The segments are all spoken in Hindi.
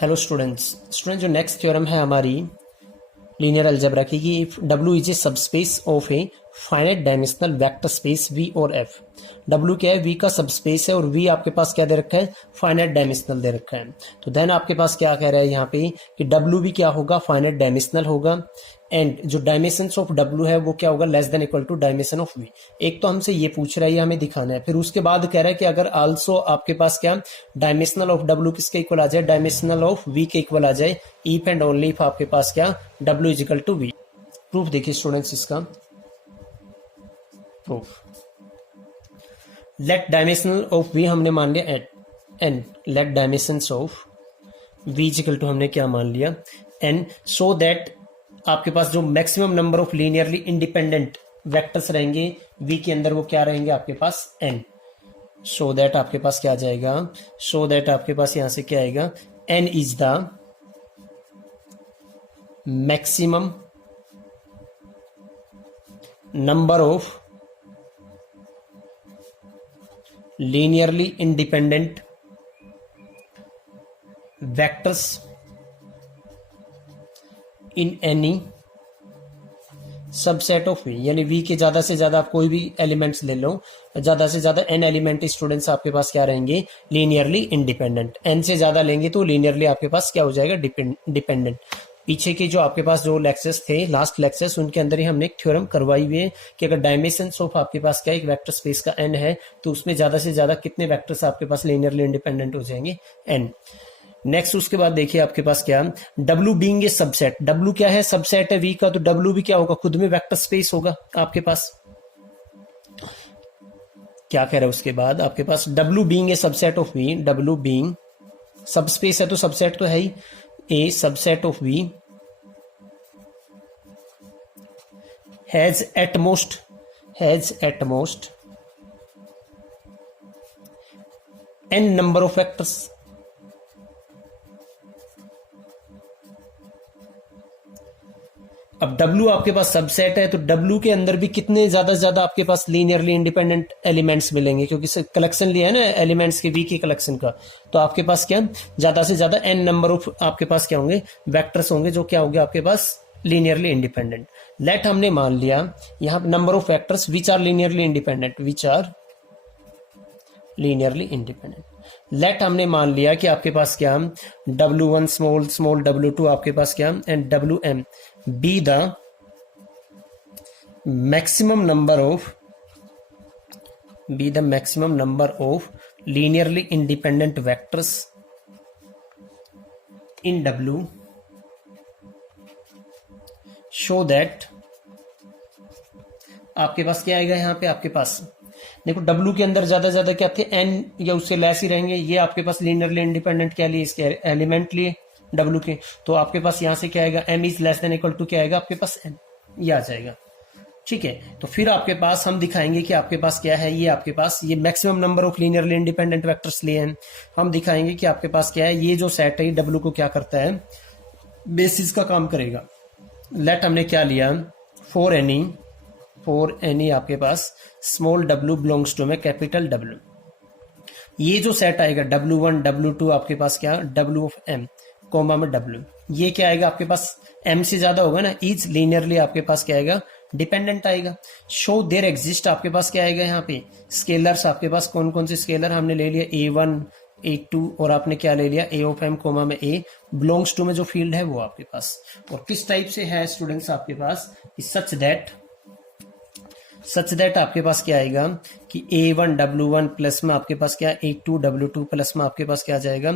हेलो स्टूडेंट्स जो नेक्स्ट थ्योरम है हमारी लीनियर अलजेब्रा की कि if W is a subspace of a finite dimensional vector space V और F। W क्या है? V का सबस्पेस है और V आपके पास क्या दे रखा है? फाइनाइट डायमेंशनल दे रखा है। तो देन आपके पास क्या कह रहा है यहाँ पे कि W भी क्या होगा? फाइनाइट डायमेंशनल होगा एंड जो डायमेंशंस ऑफ W है वो क्या होगा? Less than equal to dimension of V। एक तो हमसे ये पूछ रहा है, ये हमें दिखाना है। फिर उसके बाद कह रहा है कि अगर आल्सो आपके पास क्या डायमेंशनल ऑफ W किसके इक्वल आ जाए? डायमेंशनल ऑफ V के इक्वल आ जाए, इफ एंड ओनली इफ आपके पास क्या W is equal to V। Proof देखिए स्टूडेंट्स, इसका proof let dimensional of V हमने मान लिया n, let dimensions of V is equal to हमने क्या मान लिया? n, सो दैट आपके पास जो maximum number of linearly independent vectors रहेंगे V के अंदर वो क्या रहेंगे आपके पास? n। सो दैट आपके पास क्या आ जाएगा? सो दैट आपके पास यहां से क्या आएगा? n is the maximum number of linearly independent vectors in any subset of V। यानी V के ज्यादा से ज्यादा आप कोई भी एलिमेंट्स ले लो, ज्यादा से ज्यादा n एलिमेंट स्टूडेंट्स आपके पास क्या रहेंगे? Linearly independent. n से ज्यादा लेंगे तो लीनियरली आपके पास क्या हो जाएगा? डिपेंडेंट। पीछे के जो आपके पास जो लेक्चर्स थे, लास्ट लेक्चर्स, उनके अंदर ही हमने एक थ्योरम करवाई हुई है कि अगर डायमेंशंस ऑफ आपके पास क्या एक वेक्टर स्पेस का n है तो उसमें ज्यादा से ज्यादा कितने वेक्टर्स आपके पास लीनियरली इंडिपेंडेंट हो जाएंगे? n। नेक्स्ट उसके बाद देखिए आपके पास क्या W being a subset. W क्या है? सबसेट है V का, तो W भी क्या होगा? खुद में वेक्टर स्पेस होगा आपके पास। क्या कह रहा है उसके बाद आपके पास? W being a subset of V, W being subspace है तो सबसेट तो है ही, a subset of V has at most n number of vectors. अब W आपके पास सबसेट है तो W के अंदर भी कितने ज्यादा से ज्यादा आपके पास लीनियरली इंडिपेंडेंट एलिमेंट्स मिलेंगे, क्योंकि कलेक्शन लिया है ना एलिमेंट्स के V के कलेक्शन का। तो आपके पास क्या ज्यादा से ज्यादा n नंबर ऑफ आपके पास क्या होंगे? वेक्टर्स होंगे जो क्या होंगे आपके पास? Linearly independent. लेट हमने मान लिया यहां number of vectors which are linearly independent, which are linearly independent. Let हमने मान लिया कि आपके पास क्या W1 स्मॉल W2 आपके पास क्या and WM be the maximum number of linearly independent vectors in W, show that आपके पास क्या आएगा यहां पे? आपके पास देखो W के अंदर ज्यादा ज्यादा क्या थे? n या उससे लेस ही रहेंगे। ये आपके पास लीनियरली इंडिपेंडेंट क्या लिए? इसके एलिमेंट लिए W के। तो आपके पास यहां से क्या आएगा? m is less than equal to क्या आएगा आपके पास? n। ये आ जाएगा। ठीक है, तो फिर आपके पास हम दिखाएंगे कि आपके पास क्या है, ये आपके पास ये maximum number of linearly independent vectors लिए हैं। हम दिखाएंगे कि आपके पास क्या है, ये जो सेट है W को क्या करता है? बेसिस का काम करेगा। लेट हमने क्या लिया? फॉर एनी आपके पास स्मॉल W बिलोंग्स टू में कैपिटल W। ये जो सेट आएगा W1 W2 आपके पास क्या W ऑफ M कोमा में W, ये क्या आएगा आपके पास? M से ज्यादा होगा ना, इज लीनियरली आपके पास क्या आएगा? डिपेंडेंट आएगा। शो देयर एग्जिस्ट आपके पास क्या आएगा यहाँ पे? स्केलर्स आपके पास कौन कौन से स्केलर? हमने ले लिया A1 A2 और आपने क्या ले लिया? A ऑफ M कोमा में A बिलोंग्स टू में जो फील्ड है वो आपके पास। और किस टाइप से है स्टूडेंट्स आपके पास? सच दैट आपके पास क्या आएगा कि A1 W1 प्लस में आपके पास क्या A2 W2 प्लस में आपके पास क्या आ जाएगा?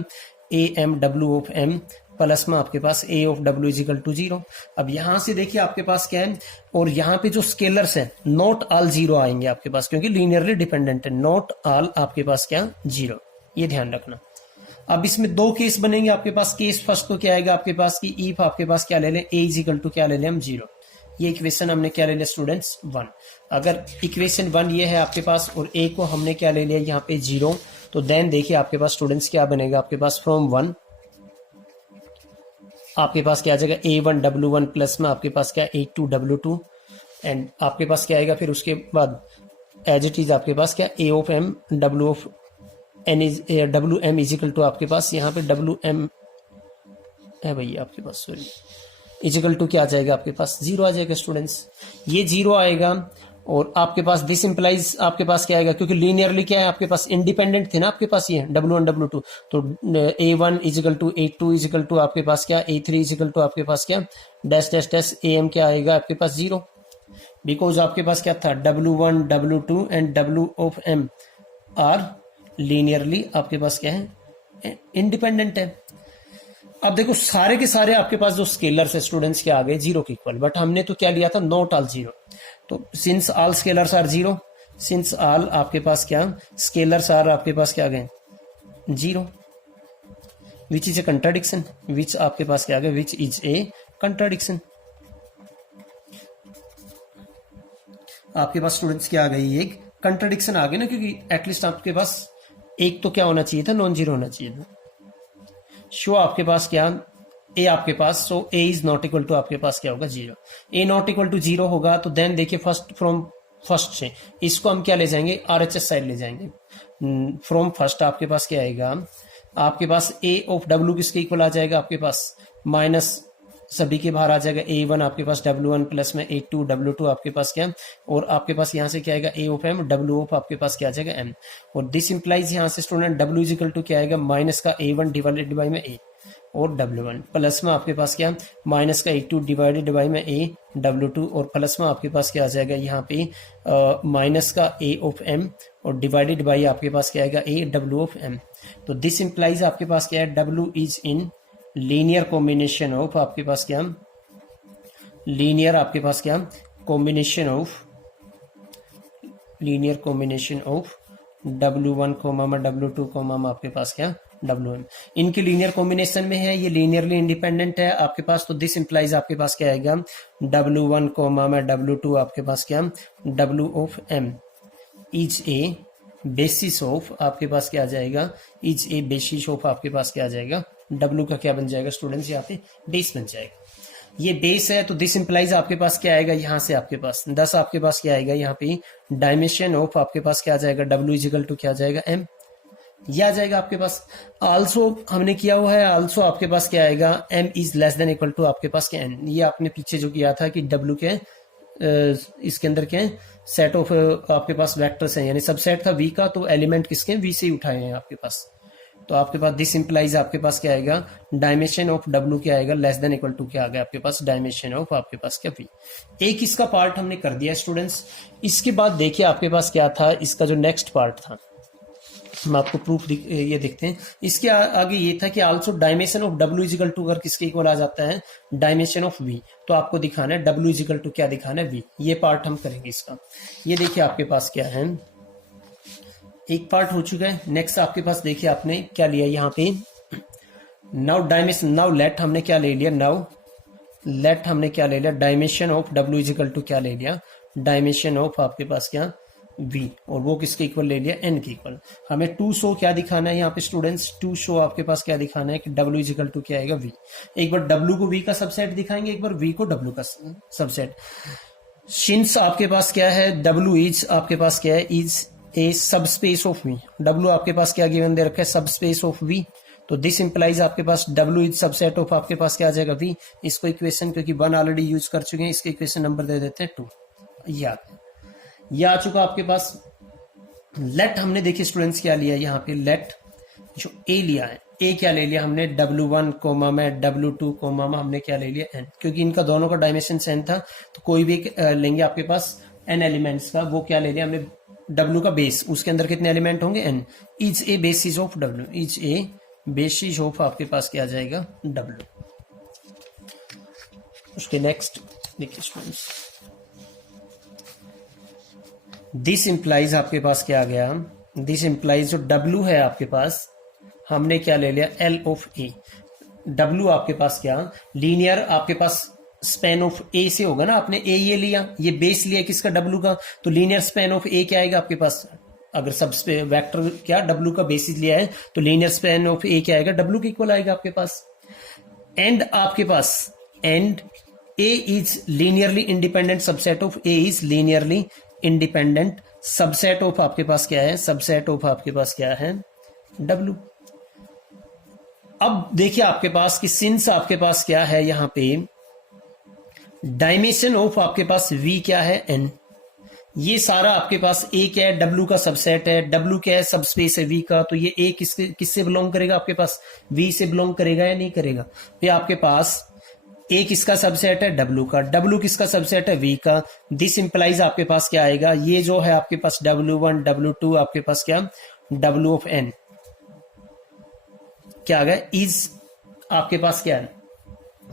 AM W of M plus में आपके पास A of W is equal to 0। अब यहां से देखिए आपके पास क्या है, और यहां पे जो स्केलर्स हैं नॉट ऑल 0 आएंगे आपके पास, क्योंकि लीनियरली डिपेंडेंट है। नॉट ऑल आपके पास क्या 0, ये ध्यान रखना। अब इसमें दो केस बनेंगे आपके पास। केस फर्स्ट तो क्या आएगा आपके पास कि इफ आपके पास क्या ले लें? A इज इक्वल टू क्या ले लें हम? 0। ये इक्वेशन हमने क्या ले लिया स्टूडेंट्स? 1। अगर इक्वेशन 1 ये है आपके पास और A को हमने क्या ले लिया यहाँ पे 0, तो देन देखिए आपके पास स्टूडेंट्स क्या बनेगा आपके पास? फ्रॉम 1 आपके पास क्या आ जाएगा? A1 W1 प्लस में आपके पास क्या A2 W2 एंड आपके पास क्या आएगा? फिर उसके बाद एज इट इज आपके पास क्या A of M W of N is W M is equal to आपके पास यहाँ पे W M है भैया आपके पास, सॉरी, इजिकल टू क्या आ जाएगा आपके पास, 0 आ जाएगा स्टूडेंट्स, ये 0 आएगा। और आपके पास दिस इंप्लाइज आपके पास क्या आएगा, क्योंकि लीनियरली क्या है आपके पास, इंडिपेंडेंट थे ना आपके पास ये W1 W2, तो A1 is equal to A2 is equal to आपके पास क्या, A3 इजिकल टू आपके पास क्या, डैश डैश डैश AM क्या आएगा आपके पास 0, बिकॉज आपके पास क्या था, W1 W2 and W of M are linearly आपके पास क्या है, इंडिपेंडेंट है। अब देखो सारे के सारे आपके पास जो स्केलर्स है स्टूडेंट्स के आ गए 0 के इक्वल, बट हमने तो क्या लिया था, नॉट ऑल 0, तो since all scalars are 0, since all आपके पास क्या स्केलर्स आर आपके पास क्या आ गए 0, विच इज ए कंट्राडिक्शन, विच आपके पास क्या आ गया, विच इज ए कंट्राडिक्शन। आपके पास स्टूडेंट्स क्या आ गई, एक कंट्राडिक्शन आ गई ना, क्योंकि एटलीस्ट आपके पास एक तो क्या होना चाहिए था, नॉन जीरो होना चाहिए था। शो आपके पास क्या, ए आपके पास, सो ए इज नॉट इक्वल टू आपके पास क्या होगा 0, ए नॉट इक्वल टू 0 होगा तो देन देखिए फर्स्ट से इसको हम क्या ले जाएंगे, RHS साइड ले जाएंगे, फ्रॉम फर्स्ट आपके पास क्या आएगा, आपके पास ए ऑफ W किसके इक्वल आ जाएगा आपके पास, माइनस सभी के बाहर आ जाएगा A1 आपके पास W1 प्लस में A2 W2 आपके पास क्या, और आपके पास यहाँ से क्या आएगा A of M W of आपके पास क्या आ जाएगा M, और दिस इंप्लाइज यहाँ से student W is equal to क्या आएगा, माइनस का A1 डिवाइडेड बाई में A और W1 प्लस में आपके पास क्या, माइनस का A2 डिवाइडेड बाई में A W2 और प्लस में आपके पास क्या आ जाएगा यहाँ पे माइनस का A ऑफ M और डिवाइडेड बाई आपके पास क्या आएगा A W ऑफ M। तो दिस इंप्लाइज आपके पास क्या है, W is in linear combination of आपके पास क्या, लीनियर आपके पास क्या combination of, linear combination of W1 W2 आपके पास क्या WM, इनके लीनियर कॉम्बिनेशन में है, ये लीनियरली इंडिपेंडेंट है आपके पास, तो दिस इंप्लाइज आपके पास क्या आएगा, W1 W2 आपके पास क्या W of M is a basis of आपके पास क्या आ जाएगा, इज ए बेसिस ऑफ आपके पास क्या आ जाएगा, W का क्या बन जाएगा स्टूडेंट्स, यहाँ पे बेस बन जाएगा, ये बेस है, तो दिस इंप्लाइज आपके पास क्या आएगा, यहाँ से आपके पास 10 आपके पास क्या आएगा, यहाँ पे डायमेंशन ऑफ आपके पास क्या आ जाएगा, W इजिकल टू क्या आ जाएगा M, यह आ जाएगा आपके पास। आल्सो हमने किया हुआ है, आल्सो आपके पास क्या आएगा, M is less than equal to आपके पास क्या N, ये आपने पीछे जो किया था कि W के इसके अंदर क्या है, सेट ऑफ आपके पास वेक्टर्स हैं, यानी सबसेट था V का, तो एलिमेंट किसके V से ही उठाए हैं आपके पास, तो आपके पास दिस इंप्लाइज आपके पास क्या आएगा, डायमेंशन ऑफ W क्या आएगा, लेस देन इक्वल टू क्या आ गया आपके पास, डायमेंशन ऑफ आपके पास क्या V। एक इसका पार्ट हमने कर दिया स्टूडेंट्स। इसके बाद देखिए आपके पास क्या था, इसका जो नेक्स्ट पार्ट था, हम आपको प्रूफ ये देखते हैं, इसके आगे ये था कि also dimension of W is equal to अगर किसके इक्वल आ जाता है, डायमेंशन ऑफ V, तो आपको दिखाना है W इजिकल टू क्या दिखाना है V, ये पार्ट हम करेंगे इसका। ये देखिए आपके पास क्या है, एक पार्ट हो चुका है। नेक्स्ट आपके पास देखिए आपने क्या लिया यहाँ पे, नाउ डायमेंशन, नाउ लेट हमने क्या ले लिया, नाउ लेट हमने क्या ले लिया, dimension of W is equal to क्या ले लिया, डायमेंशन ऑफ आपके पास क्या V, और वो किसके इक्वल ले लिया, N के इक्वल। हमें टू शो क्या दिखाना है यहाँ पे स्टूडेंट्स, टू शो आपके पास क्या दिखाना है कि W इजिकल टू क्या आएगा V, एक बार W को V का सबसेट दिखाएंगे, एक बार V को W का सबसेट। सिंस आपके पास क्या है, W इज आपके पास क्या है, इज ए सब स्पेस ऑफ V, W आपके पास क्या गिवन दे रखा है, सब स्पेस ऑफ V, तो दिस इंप्लाइज आपके पास W इज सबसेट ऑफ आपके पास क्या आ जाएगा V। इसको इक्वेशन, क्योंकि 1 ऑलरेडी यूज कर चुके हैं, इसके इक्वेशन नंबर दे देते हैं 2, ये आ चुका आपके पास। लेट हमने देखिए स्टूडेंट्स क्या लिया यहाँ पे, लेट जो A लिया है, A क्या ले लिया हमने, W1 कोमा में W2 कोमा में हमने क्या ले लिया N, क्योंकि इनका दोनों का डायमेंशन सेम था, तो कोई भी लेंगे आपके पास N एलिमेंट्स का, वो क्या ले लिया हमने, W का बेस, उसके अंदर कितने एलिमेंट होंगे N, is a basis of W, is a basis of आपके पास क्या आ जाएगा W। उसके नेक्स्ट देखिए स्टूडेंट्स, दिस इंप्लाइज आपके पास क्या आ गया, दिस इंप्लाइज जो W है आपके पास, हमने क्या ले लिया L ऑफ A। W आपके पास क्या लीनियर आपके पास स्पेन ऑफ A से होगा ना, आपने A ये लिया, ये बेस लिया किसका W का, तो लीनियर स्पेन ऑफ A क्या आएगा आपके पास, अगर सब वेक्टर क्या W का बेसिस लिया है, तो लीनियर स्पेन ऑफ A क्या आएगा, W के इक्वल आएगा आपके पास। एंड आपके पास and A is linearly independent subset of A is linearly independent subset of आपके पास क्या है, सबसेट ऑफ आपके पास क्या है W। अब देखिए आपके पास कि सिंस आपके पास क्या है यहां पे डायमेंशन ऑफ आपके पास v क्या है n, ये सारा आपके पास a क्या है w का सबसेट है, w क्या है सबस्पेस है v का, तो ये a किससे बिलोंग करेगा आपके पास v से बिलोंग करेगा या नहीं करेगा। ये आपके पास a किसका सबसेट है w का, w किसका सबसेट है v का। दिस इंप्लाइज आपके पास क्या आएगा, ये जो है आपके पास w1 w2 आपके पास क्या w ऑफ n क्या आ गया इज आपके पास क्या है,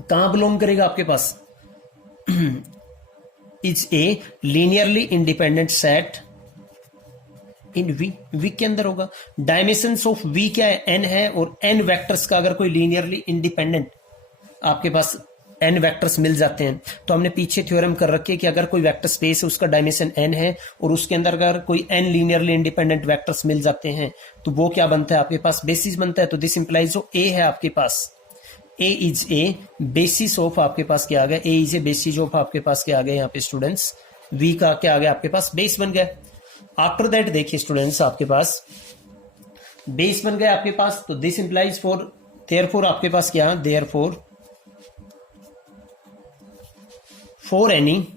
कहां बिलोंग करेगा आपके पास is a linearly independent set in v के अंदर होगा। डायमेंशंस ऑफ v क्या है n है, और n वेक्टर्स का अगर कोई लीनियरली इंडिपेंडेंट आपके पास n वेक्टर्स मिल जाते हैं, तो हमने पीछे थ्योरम कर रखी है कि अगर कोई वेक्टर स्पेस है उसका डायमेंशन n है और उसके अंदर अगर कोई n लीनियरली इंडिपेंडेंट वेक्टर्स मिल जाते हैं तो वो क्या बनता है आपके पास बेसिस बनता है। तो दिस इंप्लाइज जो a है आपके पास a is a basis of आपके पास क्या आ गया, a is a basis of आपके पास क्या आ गया यहाँ पे स्टूडेंट्स v का क्या आ गया आपके पास बेस बन गया। आफ्टर दैट देखिए स्टूडेंट्स आपके पास बेस बन गया आपके पास, तो दिस इंप्लाइज फॉर देयरफॉर आपके पास क्या therefore for any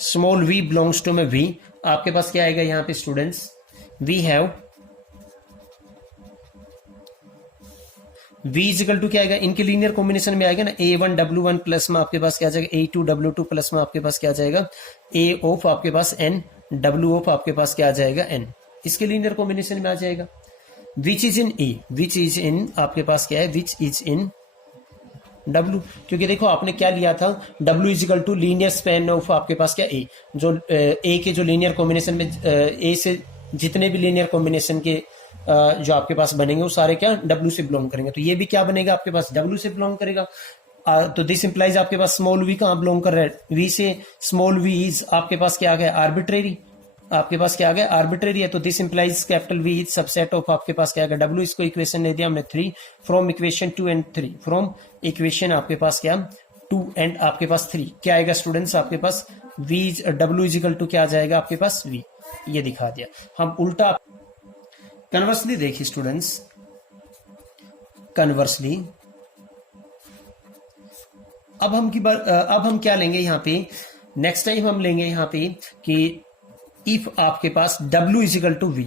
small v belongs to में v आपके पास क्या आएगा यहाँ पे students we have v is equal to क्या आएगा, इनके लीनियर कॉम्बिनेशन में आएगा ना a1 w1 प्लस में आपके पास क्या आ जाएगा a2 w2 प्लस में आपके पास क्या आ जाएगा a ऑफ आपके पास n w ऑफ आपके पास क्या आ जाएगा n, इसके लीनियर कॉम्बिनेशन में आ जाएगा। Which is in e, which is in आपके पास क्या है विच इज इन w, क्योंकि देखो आपने क्या लिया था w is equal to linear span of आपके पास क्या a, जो a के जो लीनियर कॉम्बिनेशन में a से जितने भी लीनियर कॉम्बिनेशन के जो आपके पास बनेंगे वो सारे क्या W से बिलोंग करेंगे, तो ये भी क्या बनेगा आपके पास W से बिलोंग करेगा। तो दिस इंप्लाइज आपके पास स्मॉल v कहाँ बिलोंग कर रहा है v से, स्मॉल v इज आपके पास क्या आ गया आर्बिट्रेरी, आपके पास क्या आ गया आर्बिट्रेरी है। तो this implies capital v is subset of आपके पास क्या आ गया W, इसको इक्वेशन ने दिया हमने 3 from equation 2 and 3 from equation आपके पास क्या 2 एंड आपके पास 3 क्या आएगा स्टूडेंट्स आपके पास v W इजिकल टू क्या आ जाएगा आपके पास v, ये दिखा दिया। हम उल्टा कन्वर्सली देखिए स्टूडेंट्स, कन्वर्सली अब हम क्या लेंगे यहाँ पे नेक्स्ट टाइम हम लेंगे यहाँ पे कि इफ आपके पास W is equal to v,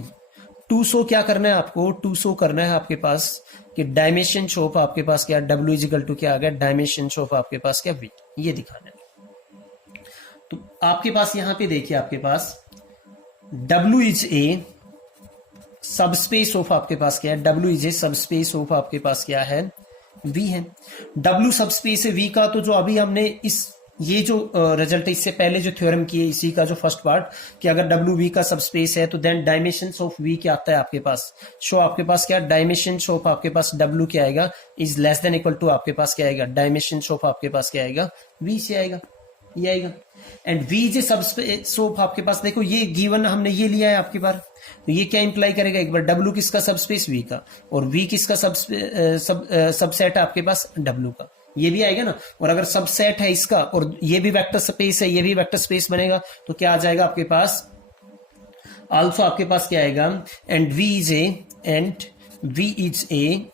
to show क्या करना है आपको, टू शो करना है आपके पास कि डायमेंशन ऑफ आपके पास क्या W इजिकल टू क्या आ गया डायमेंशन ऑफ आपके पास क्या v, ये दिखाना है। तो आपके पास यहाँ पे देखिए आपके पास W is a subspace of आपके पास क्या है W is a subspace of आपके पास क्या है V है। W सबस्पेस है V का, तो जो अभी हमने ये जो रिजल्ट है इससे पहले जो थ्योरम किए इसी का जो फर्स्ट पार्ट कि अगर W V का सबस्पेस है तो देन डायमेंशंस ऑफ V क्या आता है आपके पास, शो आपके पास क्या डायमेंशंस ऑफ आपके पास W क्या आएगा is less than equal to आपके पास क्या आएगा डायमेंशंस ऑफ आपके पास क्या आएगा V से आएगा, ये आएगा। And V J subspace of आपके पास देखो ये गिवन हमने ये लिया है आपकी बार, तो ये क्या इंप्लाई करेगा एक बार W किसका सबस्पेस V का और V किसका सबसेट है आपके पास W का, ये भी आएगा ना। और अगर सबसेट है इसका और ये भी वेक्टर स्पेस है ये भी वेक्टर स्पेस बनेगा तो क्या आ जाएगा आपके पास आल्सो आपके पास क्या आएगा and V is a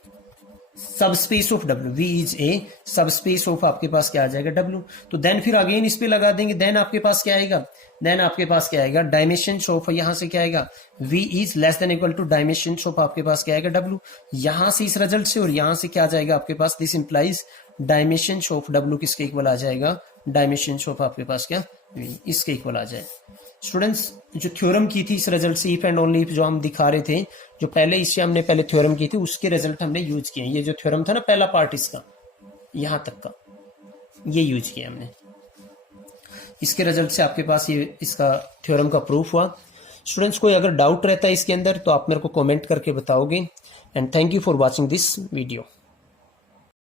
subspace of W, V is a subspace of आपके पास क्या आ जाएगा W। तो देन फिर अगेन इस पे लगा देंगे, देन आपके पास क्या आएगा, देन आपके पास क्या आएगा डायमेंशन ऑफ, यहां से क्या आएगा V is less than equal to dimension of आपके पास क्या आएगा W, यहां से इस रिजल्ट से और यहां से क्या आ जाएगा आपके पास this implies dimension of W किसके इक्वल आ जाएगा डायमेंशन ऑफ आपके पास क्या V, इसके इक्वल आ जाएगा। स्टूडेंट्स जो थ्योरम की थी इस रिजल्ट से इफ एंड ओनली इफ जो हम दिखा रहे थे, जो पहले इससे हमने पहले थ्योरम की थी उसके रिजल्ट हमने यूज किए। ये जो थ्योरम था ना पहला पार्ट इसका यहां तक का ये यूज किया हमने, इसके रिजल्ट से आपके पास ये इसका थ्योरम का प्रूफ हुआ। स्टूडेंट्स कोई अगर डाउट रहता है इसके अंदर तो आप मेरे को कमेंट करके बताओगे। And thank you for watching this video.